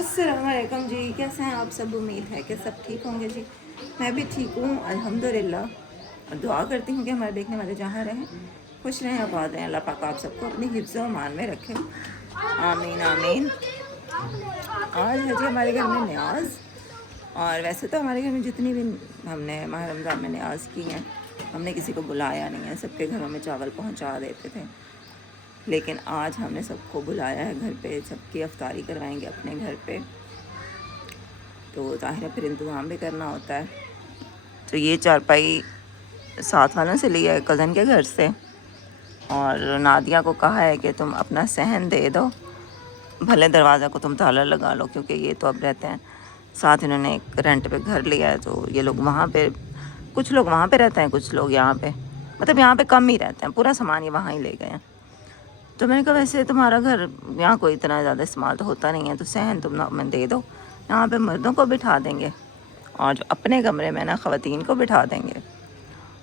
अस्सलामुअलैकुम जी, कैसे हैं आप सब। उम्मीद है कि सब ठीक होंगे जी। मैं भी ठीक हूँ अल्हम्दुलिल्लाह। और दुआ करती हूँ कि हमारे देखने वाले जहाँ रहें खुश रहें, आबाद रहें। अल्लाह पाक आप सबको अपनी हिफ्ज़ व मान में रखें, आमीन आमीन। आज है जी हमारे घर में न्याज़। और वैसे तो हमारे घर में जितनी भी हमने माह रमज़ान में न्याज़ की हैं, हमने किसी को बुलाया नहीं है, सबके घरों में चावल पहुँचा देते थे। लेकिन आज हमने सबको बुलाया है घर पे, सबकी अफ्तारी करवाएंगे अपने घर पे, तो ज़ाहिर है फिर इंतज़ाम भी करना होता है। तो ये चारपाई साथ वालों से लिया है, कज़न के घर से। और नादिया को कहा है कि तुम अपना सहन दे दो, भले दरवाज़ा को तुम ताला लगा लो, क्योंकि ये तो अब रहते हैं साथ। इन्होंने एक रेंट पे घर लिया है, तो ये लोग वहाँ पे, कुछ लोग वहाँ पे रहते हैं, कुछ लोग यहाँ पे, मतलब यहाँ पे कम ही रहते हैं, पूरा सामान ये वहाँ ही ले गए हैं। तो मैंने कहा वैसे तुम्हारा घर यहाँ कोई इतना ज़्यादा इस्तेमाल तो होता नहीं है, तो सहन तुम ना मैं दे दो, यहाँ पे मर्दों को बिठा देंगे और जो अपने कमरे में ना ख़वातीन को बिठा देंगे।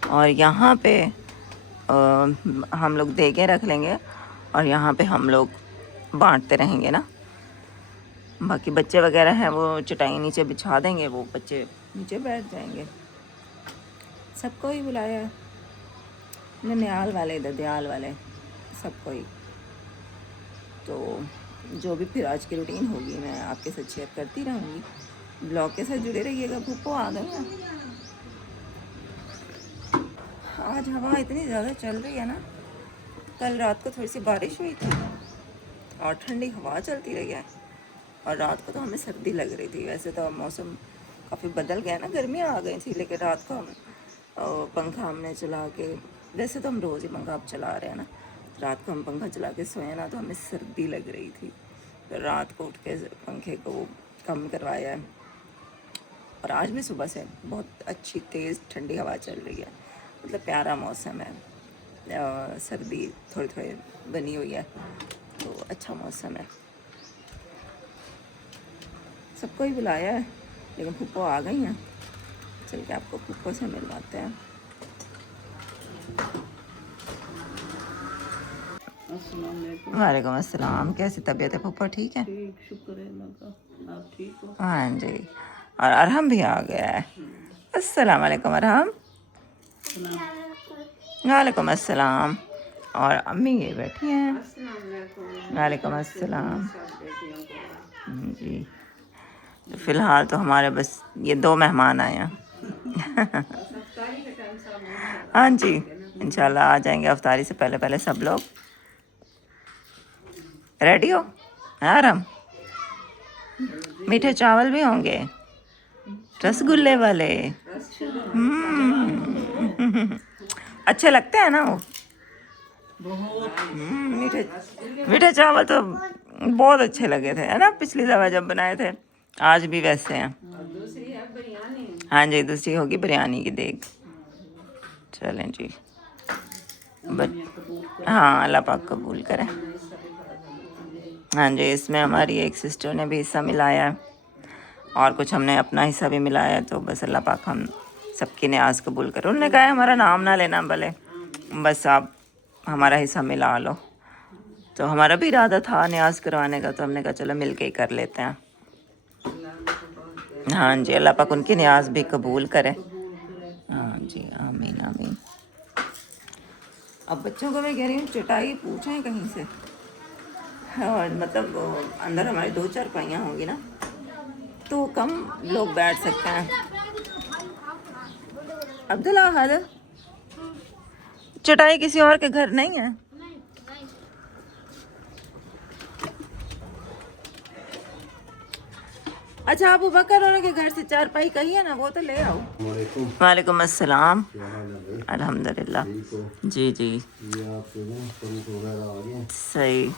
और यहाँ पे हम लोग दे के रख लेंगे और यहाँ पे हम लोग बांटते रहेंगे ना। बाकी बच्चे वगैरह हैं वो चटाई नीचे बिछा देंगे, वो बच्चे नीचे बैठ जाएंगे। सबको ही बुलाया है, ननियाल वाले, ददियाल वाले, सबको ही। तो जो भी फिर आज की रूटीन होगी मैं आपके साथ शेयर करती रहूँगी। ब्लॉग के साथ जुड़े रहिएगा। भूपो आ गई हैं। आज हवा इतनी ज़्यादा चल रही है ना, कल रात को थोड़ी सी बारिश हुई थी और ठंडी हवा चलती रही है। और रात को तो हमें सर्दी लग रही थी। वैसे तो मौसम काफ़ी बदल गया ना, गर्मियाँ आ गई थी, लेकिन रात को हम पंखा हमने चला के, वैसे तो हम रोज़ ही पंखा अब चला रहे हैं ना, रात को हम पंखा चला के सोए ना तो हमें सर्दी लग रही थी। तो रात को उठ के पंखे को कम करवाया है। और आज भी सुबह से बहुत अच्छी तेज़ ठंडी हवा चल रही है, मतलब प्यारा मौसम है। सर्दी थोड़ी थोड़ी बनी हुई है, तो अच्छा मौसम है। सबको ही बुलाया है, लेकिन फूफो आ गई हैं। चल के आपको फूफो से मिलवाते हैं। वालेकुम अस्सलाम। कैसी तबीयत है फूफो? ठीक है, ठीक, शुक्र है अल्लाह का। आप ठीक हो? हाँ जी। और अरहम भी आ गया है। अस्सलाम वालेकुम अरहम। वालेकुम अस्सलाम। और अम्मी ये बैठी हैं। वालेकुम अस्सलाम जी। तो फ़िलहाल तो हमारे बस ये 2 मेहमान आए हैं। हाँ जी, इंशाल्लाह आ जाएंगे अफ्तारी से पहले पहले सब लोग। रेडी हो? हाँ आराम। मीठे चावल भी होंगे, रसगुल्ले वाले। अच्छे लगते हैं ना वो। मीठे मीठे चावल तो बहुत अच्छे लगे थे, है ना, पिछली दफ़ा जब बनाए थे। आज भी वैसे हैं। हाँ जी, दूसरी होगी बिरयानी की देग। चलें जी। हाँ, अल्लाह पाक कबूल करें। हाँ जी, इसमें हमारी एक सिस्टर ने भी हिस्सा मिलाया है और कुछ हमने अपना हिस्सा भी मिलाया है। तो बस अल्लाह पाक हम सबकी न्याज़ कबूल करें। उन्होंने कहा है हमारा नाम ना लेना, भले बस आप हमारा हिस्सा मिला लो। तो हमारा भी इरादा था न्याज़ करवाने का, तो हमने कहा चलो मिल के ही कर लेते हैं। हाँ जी, अल्लाह पाक उनकी न्याज़ भी कबूल करे। हाँ जी, आमीन आमीन। अब बच्चों को मैं कह रही हूँ चटाई पूछें कहीं से, और मतलब अंदर हमारी 2 चारपाइयाँ होंगी ना, तो कम लोग बैठ सकते हैं। अब्दुल्ला हाल चटाई किसी और के घर नहीं है? अच्छा, आप बकर वालों के घर से चारपाई कही है ना, वो तो ले आओ। वालेकुम अस्सलाम। अल्हम्दुलिल्लाह जी जी। सही।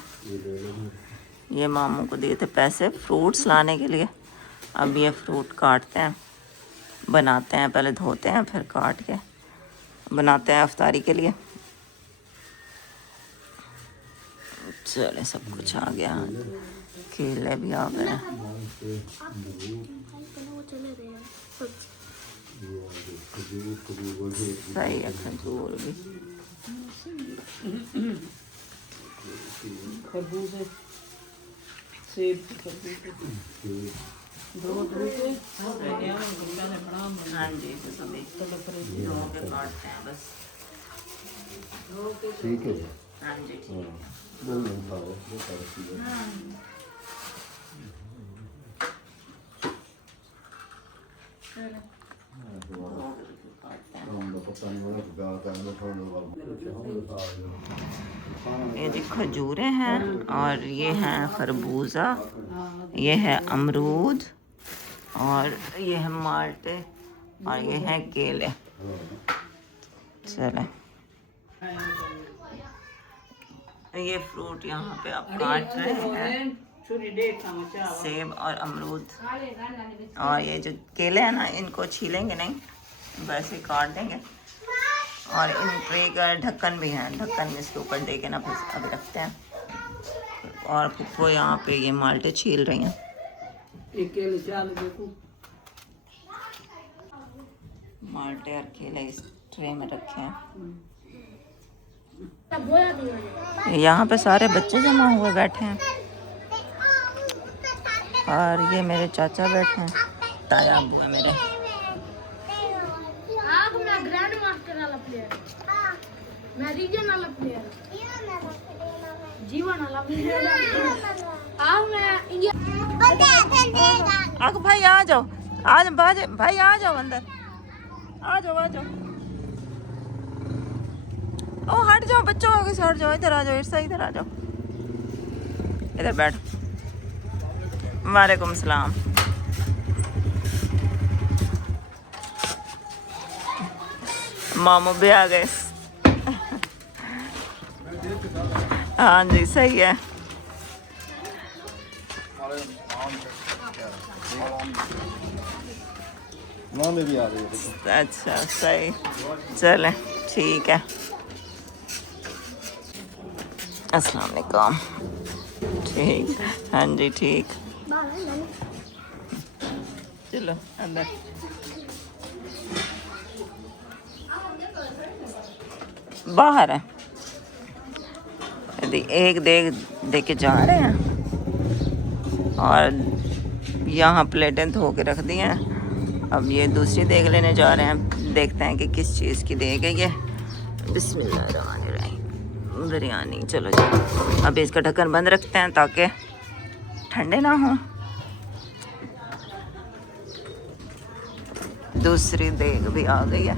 ये मामू को दिए थे पैसे फ्रूट्स लाने के लिए। अब ये फ्रूट काटते हैं, बनाते हैं, पहले धोते हैं फिर काट के बनाते हैं अफ्तारी के लिए। चले, सब कुछ आ गया, केले भी आ गए। सही है, खजूर भी। खरबूजे सेब की सब्जी दो के हाँ जी, तो सभी तड़क रही धो के काटते हैं बस। ठीक है जी। हाँ जी ठीक है। नहीं खाओ वो सारा चीज़ें हम तो पता नहीं वो गाता है थोड़ा ये जी खजूरें हैं और ये हैं खरबूजा, ये है अमरूद और ये है माल्टे और ये है केले। चले ये फ्रूट यहाँ पे आप काट रहे हैं, सेब और अमरूद। और ये जो केले हैं ना, इनको छीलेंगे नहीं, वैसे ही काट देंगे। और इन ट्रे का ढक्कन भी है, ढक्कन में इसके ऊपर दे के ना फिर अभी रखते हैं। और फुप्पो यहाँ पे ये माल्टे छील रही हैं। माल्टे और केले इस ट्रे में रखे हैं। यहाँ पे सारे बच्चे जमा हुए बैठे हैं और ये मेरे चाचा बैठे हैं, ताया अबू है मेरे। मैं ग्रैंड मास्टर वाला प्लेयर, मैं रीजन वाला प्लेयर, जीवन वाला प्लेयर। अब मैं इंडिया आग भाई आ जाओ, आज भाई आ जाओ अंदर, आ जाओ आ जाओ। ओ हट जाओ बच्चों, आगे से हट जाओ, इधर आ जाओ, इधर आ जाओ, इधर बैठ। वालेकुम सलाम। मामू भी आ गए। हाँ जी सही है। माँ में भी आ रही है। अच्छा सही, चले ठीक है। अस्सलाम वालेकुम। ठीक, हाँ जी ठीक। चलो अंदर। बाहर है, एक दे के जा रहे हैं और यहाँ प्लेटें धो के रख दी हैं। अब ये दूसरी देख लेने जा रहे हैं, देखते हैं कि किस चीज़ की देग है ये। बिस्मिल्लाहिर्रहमानिर्रहीम, बिरयानी। चलो जी, अब इसका ढक्कन बंद रखते हैं ताकि ठंडे ना हो। दूसरी देग भी आ गई है।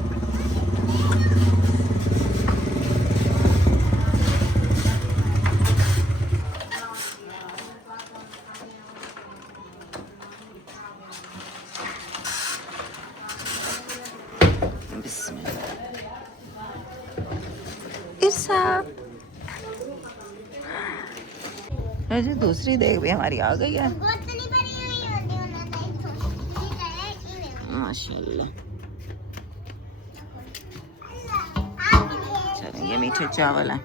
जी दूसरी देग भी हमारी आ गई है माशाल्लाह। चलें, ये मीठे चावल हैं।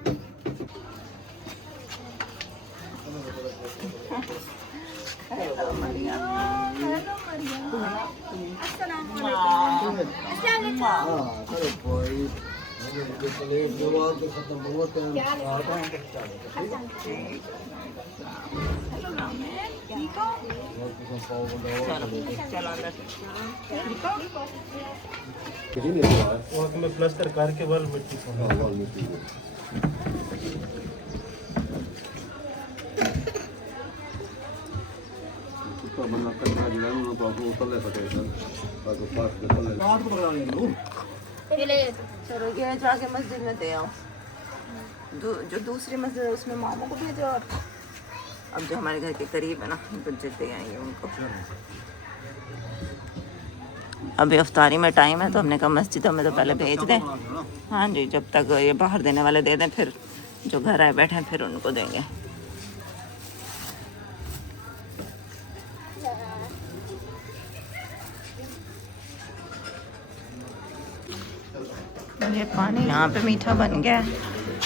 वहाँ में प्लास्टर करके वाल मिट्टी चलो ये जाके मस्जिद में दे आओ। जो दूसरी मस्जिद है उसमें मामू को भेजो। और अब जो हमारे घर के करीब है ना, तो दे आएंगे उनको। अभी अफ्तारी में टाइम है तो हमने कहा मस्जिदों में तो पहले भेज दें। हाँ जी, जब तक ये बाहर देने वाले दे दें, फिर जो घर आए बैठे हैं फिर उनको देंगे। ये पानी यहाँ पे मीठा बन गया है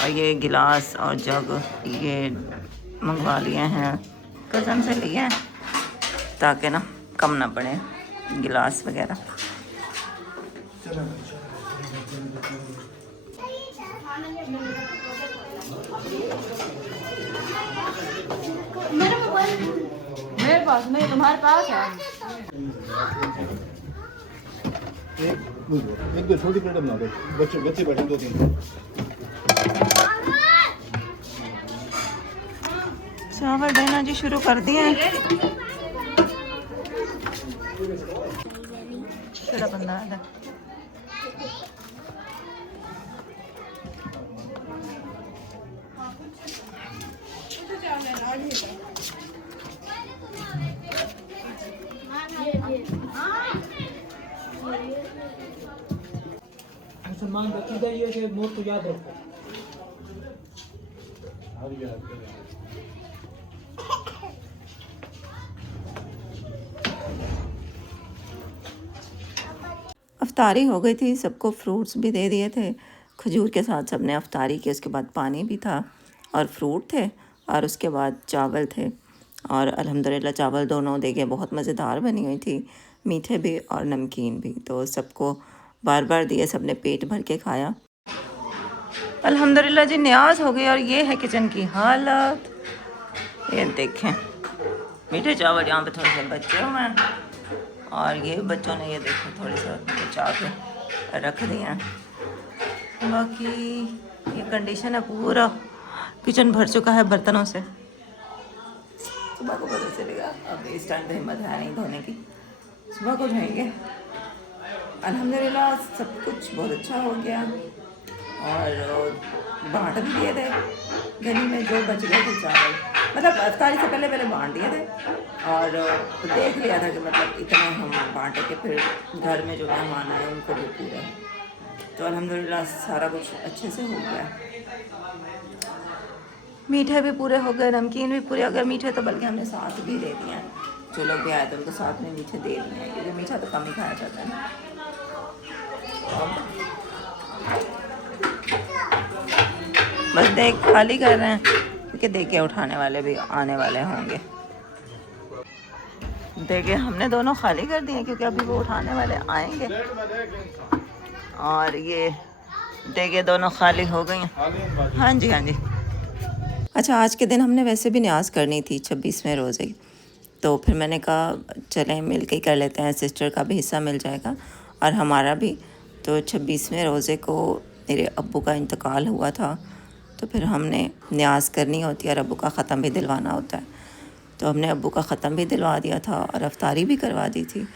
और ये गिलास और जग ये मंगवा लिए हैं, कज़न से लिए हैं ताकि ना कम ना पड़े गिलास वगैरह। मेरा मोबाइल मेरे पास नहीं, तुम्हारे पास है। एक दो छोटी प्लेट बना दो, बच्चे बच्चे बैठे 2-3। चावल देना जी शुरू कर दिए हैं। थोड़ा बंदा है। मुसलमान रखी जाइए कि नोट को याद रखो। अफ्तारी हो गई थी, सबको फ्रूट्स भी दे दिए थे। खजूर के साथ सबने अफ्तारी की, उसके बाद पानी भी था और फ्रूट थे और उसके बाद चावल थे। और अल्हम्दुलिल्लाह चावल दोनों देखे बहुत मज़ेदार बनी हुई थी, मीठे भी और नमकीन भी। तो सबको बार बार दिए, सबने पेट भर के खाया। अल्हम्दुलिल्लाह जी न्याज हो गई। और ये है किचन की हालत, ये देखें मीठे चावल यहाँ पे थोड़े से बचे हुए हैं और ये बच्चों ने ये देखो थोड़ी सा बचा के रख दिए हैं। बाकी ये कंडीशन है, पूरा किचन भर चुका है बर्तनों से। सुबह को पता चलेगा, अब इस टाइम पे हिम्मत है नहीं धोने की, सुबह को धोएंगे। अल्हम्दुलिल्लाह सब कुछ बहुत अच्छा हो गया और बांट भी दिए थे गली में जो बच गए थे चावल, मतलब अफ्तारी से पहले बांट दिए थे और देख लिया था कि मतलब इतने हम बांटे के फिर घर में जो मेहमान आए उनको भी पूरे। तो अल्हम्दुलिल्लाह सारा कुछ अच्छे से हो गया, मीठे भी पूरे हो गए, नमकीन भी पूरे। अगर मीठे तो बल्कि हमने साथ भी दे दिए हैं, जो लोग भी आए थे उनको साथ में मीठे दे दिए हैं, क्योंकि मीठा तो कम ही खाया जाता है। बस देख खाली कर रहे हैं क्योंकि देखे उठाने वाले भी आने वाले होंगे। देखे हमने दोनों खाली कर दिए क्योंकि अभी वो उठाने वाले आएंगे। और ये देखे दोनों खाली हो गई हैं। हाँ जी हाँ जी। अच्छा, आज के दिन हमने वैसे भी न्याज करनी थी 26वें रोज़े, तो फिर मैंने कहा चलें मिल के कर लेते हैं, सिस्टर का भी हिस्सा मिल जाएगा और हमारा भी। तो 26वें रोज़े को मेरे अब्बू का इंतकाल हुआ था, तो फिर हमने न्याज करनी होती है और अब्बू का ख़त्म भी दिलवाना होता है। तो हमने अब्बू का ख़त्म भी दिलवा दिया था और अफ्तारी भी करवा दी थी।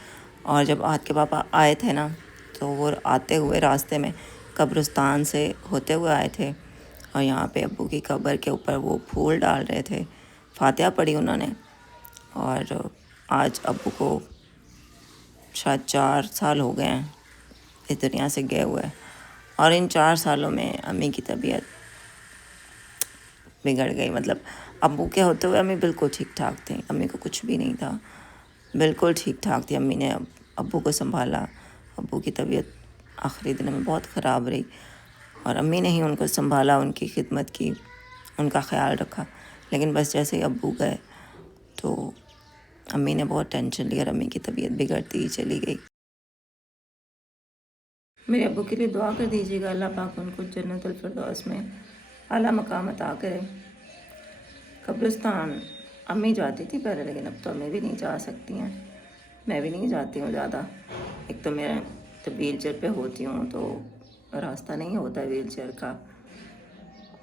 और जब आज के पापा आए थे ना, तो वो आते हुए रास्ते में कब्रिस्तान से होते हुए आए थे और यहाँ पे अब्बू की कब्र के ऊपर वो फूल डाल रहे थे, फातिहा पढ़ी उन्होंने। और आज अब्बू को शायद 4 साल हो गए हैं इस दुनिया से गए हुए, और इन 4 सालों में अम्मी की तबीयत बिगड़ गई। मतलब अब्बू के होते हुए अम्मी बिल्कुल ठीक ठाक थी, अम्मी को कुछ भी नहीं था, बिल्कुल ठीक ठाक थी। अम्मी ने अब्बू को संभाला, अब्बू की तबीयत आखिरी दिनों में बहुत ख़राब रही और अम्मी ने ही उनको संभाला, उनकी खिदमत की, उनका ख्याल रखा। लेकिन बस जैसे ही अब्बू गए तो अम्मी ने बहुत टेंशन ली और अम्मी की तबीयत बिगड़ती ही चली गई। मेरे अब्बू के लिए दुआ कर दीजिएगा, अल्लाह पाक उनको जन्नतुल फिरदौस में आला मकाम अता करे। कब्रिस्तान अम्मी जाती थी पहले, लेकिन अब तो अम्मी भी नहीं जा सकती हैं, मैं भी नहीं जाती हूँ ज़्यादा। एक तो मैं तो व्हील चेयर पर होती हूँ तो रास्ता नहीं होता है व्हील चेयर का,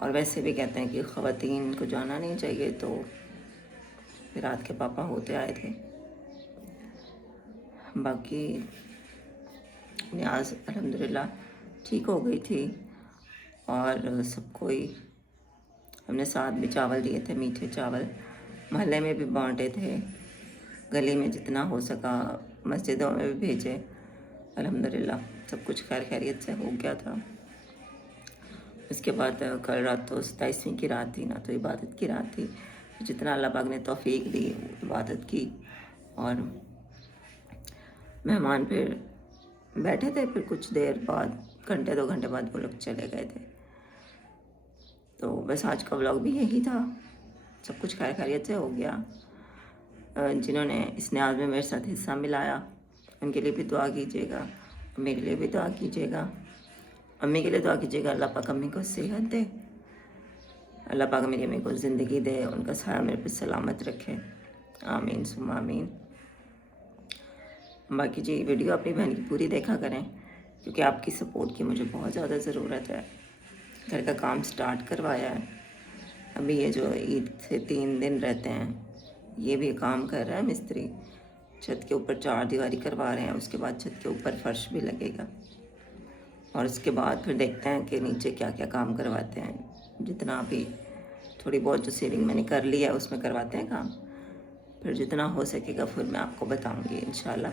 और वैसे भी कहते हैं कि ख़वातीन को जाना नहीं चाहिए। तो फिर रात के पापा होते आए थे। बाकी न्याज अल्हम्दुलिल्लाह ठीक हो गई थी और सबको ही हमने साथ भी चावल दिए थे, मीठे चावल मोहल्ले में भी बांटे थे, गली में जितना हो सका मस्जिदों में भी भेजे। अल्हम्दुलिल्लाह सब कुछ खैर खैरियत से हो गया था। उसके बाद कल रात तो 27वीं की रात थी ना, तो इबादत की रात थी। जितना अल्लाह पाक ने तौफीक दी इबादत की, और मेहमान फिर बैठे थे, फिर कुछ देर बाद घंटे 2 घंटे बाद वो लोग चले गए थे। तो बस आज का व्लॉग भी यही था, सब कुछ खैर खैरियत से हो गया। जिन्होंने इस न्याज में मेरे साथ हिस्सा मिलाया उनके लिए भी दुआ कीजिएगा, मेरे लिए भी दुआ कीजिएगा। अम्मी के लिए दुआ कीजिएगा, अल्लाह पाक अम्मी को सेहत दे, अल्लाह पाक मेरी अम्मी को ज़िंदगी दे, उनका साया मेरे पे सलामत रखे। आमीन सुम्मा आमीन। बाकी जी वीडियो अपनी बहन की पूरी देखा करें, क्योंकि आपकी सपोर्ट की मुझे बहुत ज़्यादा ज़रूरत है। घर का काम स्टार्ट करवाया है, अभी ये जो ईद से 3 दिन रहते हैं ये भी काम कर रहा है मिस्त्री। छत के ऊपर 4 दीवारी करवा रहे हैं, उसके बाद छत के ऊपर फर्श भी लगेगा और उसके बाद फिर देखते हैं कि नीचे क्या क्या काम करवाते हैं। जितना भी थोड़ी बहुत जो सीलिंग मैंने कर लिया है उसमें करवाते हैं काम, फिर जितना हो सकेगा फिर मैं आपको बताऊंगी इंशाल्लाह।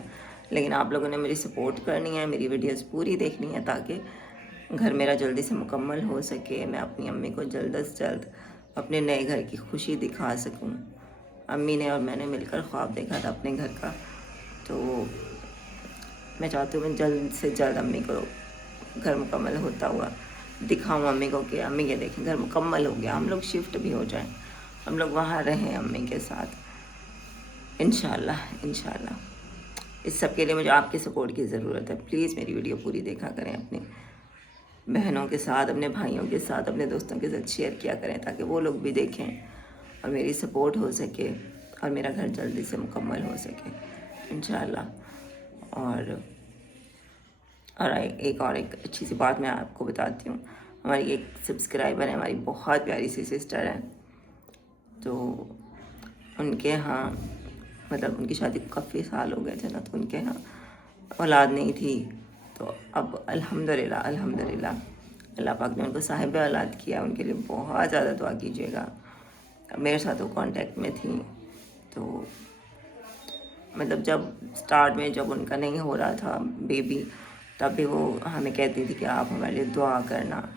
लेकिन आप लोगों ने मेरी सपोर्ट करनी है, मेरी वीडियोस पूरी देखनी है ताकि घर मेरा जल्दी से मुकम्मल हो सके, मैं अपनी अम्मी को जल्द से जल्द अपने नए घर की खुशी दिखा सकूं। अम्मी ने और मैंने मिलकर ख्वाब देखा था अपने घर का, तो मैं चाहती हूँ मैं जल्द से जल्द अम्मी को घर मुकम्मल होता हुआ दिखाऊं अम्मी को कि अम्मी ये देखें घर मुकम्मल हो गया, हम लोग शिफ्ट भी हो जाएं, हम लोग वहाँ रहें अम्मी के साथ इंशाल्लाह इंशाल्लाह। इस सब के लिए मुझे आपकी सपोर्ट की ज़रूरत है। प्लीज़ मेरी वीडियो पूरी देखा करें, अपने बहनों के साथ, अपने भाइयों के साथ, अपने दोस्तों के साथ शेयर किया करें ताकि वो लोग भी देखें और मेरी सपोर्ट हो सके और मेरा घर जल्दी से मुकम्मल हो सके इंशाल्लाह। और एक अच्छी सी बात मैं आपको बताती हूँ, हमारी एक सब्सक्राइबर है, हमारी बहुत प्यारी सी सिस्टर है, तो उनके यहाँ मतलब उनकी शादी को काफ़ी साल हो गए थे ना, तो उनके यहाँ औलाद नहीं थी। तो अब अल्हम्दुलिल्लाह अल्हम्दुलिल्लाह अल्लाह पाक ने उनको साहिब औलाद किया। उनके लिए बहुत ज़्यादा दुआ कीजिएगा। मेरे साथ वो कांटेक्ट में थी, तो मतलब जब स्टार्ट में जब उनका नहीं हो रहा था बेबी, तब भी वो हमें कहती थी कि आप हमारे लिए दुआ करना।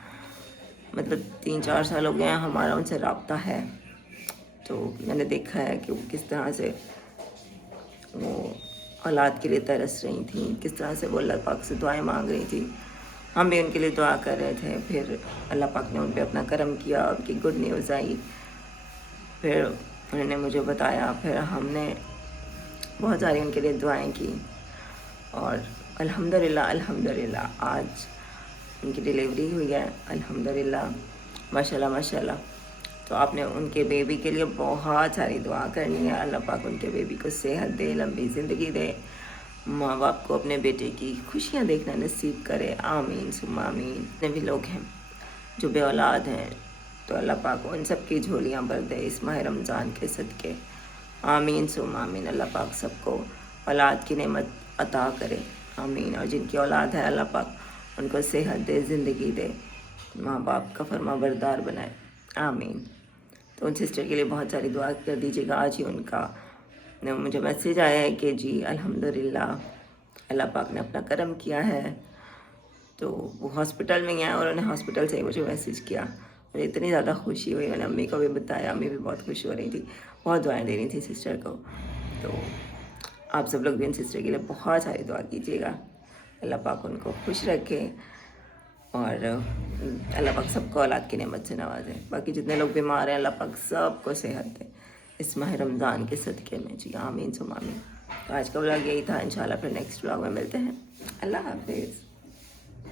मतलब 3-4 साल हो गए हैं हमारा उनसे रब्ता है, तो मैंने देखा है कि वो किस तरह से वो औलाद के लिए तरस रही थी, किस तरह से वो अल्लाह पाक से दुआएं मांग रही थी। हम भी उनके लिए दुआ कर रहे थे। फिर अल्लाह पाक ने उन पर अपना करम किया, उनकी गुड न्यूज़ आई, फिर उन्होंने मुझे बताया, फिर हमने बहुत सारी उनके लिए दुआएं की और अल्हम्दुलिल्लाह अल्हम्दुलिल्लाह आज उनकी डिलीवरी हुई है अल्हम्दुलिल्लाह माशाल्लाह माशाल्लाह। तो आपने उनके बेबी के लिए बहुत सारी दुआ करनी है। अल्लाह पाक उनके बेबी को सेहत दे, लंबी ज़िंदगी दे, माँ बाप को अपने बेटे की खुशियाँ देखना नसीब करे, आमीन सुम्मा आमीन। जितने भी लोग हैं जो बे औलाद हैं, तो अल्लाह पाक उन सब की झोलियाँ भर दे इस माह रमज़ान के सदके, आमीन सुम्मा आमीन। अल्लाह पाक सबको औलाद की नेमत अता करे, आमीन। और जिनकी औलाद है अल्लाह पाक उनको सेहत दे, ज़िंदगी दे, माँ बाप का फरमा बरदार बनाए, आमीन। तो उन सिस्टर के लिए बहुत सारी दुआ कर दीजिएगा। आज ही उनका मुझे मैसेज आया है कि जी अल्हम्दुलिल्लाह अल्लाह पाक ने अपना करम किया है। तो वो हॉस्पिटल में गए और उन्हें हॉस्पिटल से ही मुझे मैसेज किया। मुझे इतनी ज़्यादा खुशी हुई, मैंने अम्मी को भी बताया, अम्मी भी बहुत खुश हो रही थी, बहुत दुआएं दे रही थी सिस्टर को। तो आप सब लोग भी इन सिस्टर के लिए बहुत सारी दुआ कीजिएगा, अल्लाह पाक उनको खुश रखे और अल्लाह पाक सबको औलाद की नेमत से नवाजे। बाकी जितने लोग बीमार हैं अल्लाह पाक सबको सेहत दे इस माह रमज़ान के सदक़े में, जी आमीन सुम्मा आमीन। तो आज का व्लॉग यही था, इंशाल्लाह फिर नेक्स्ट व्लॉग में मिलते हैं। अल्लाह हाफिज़।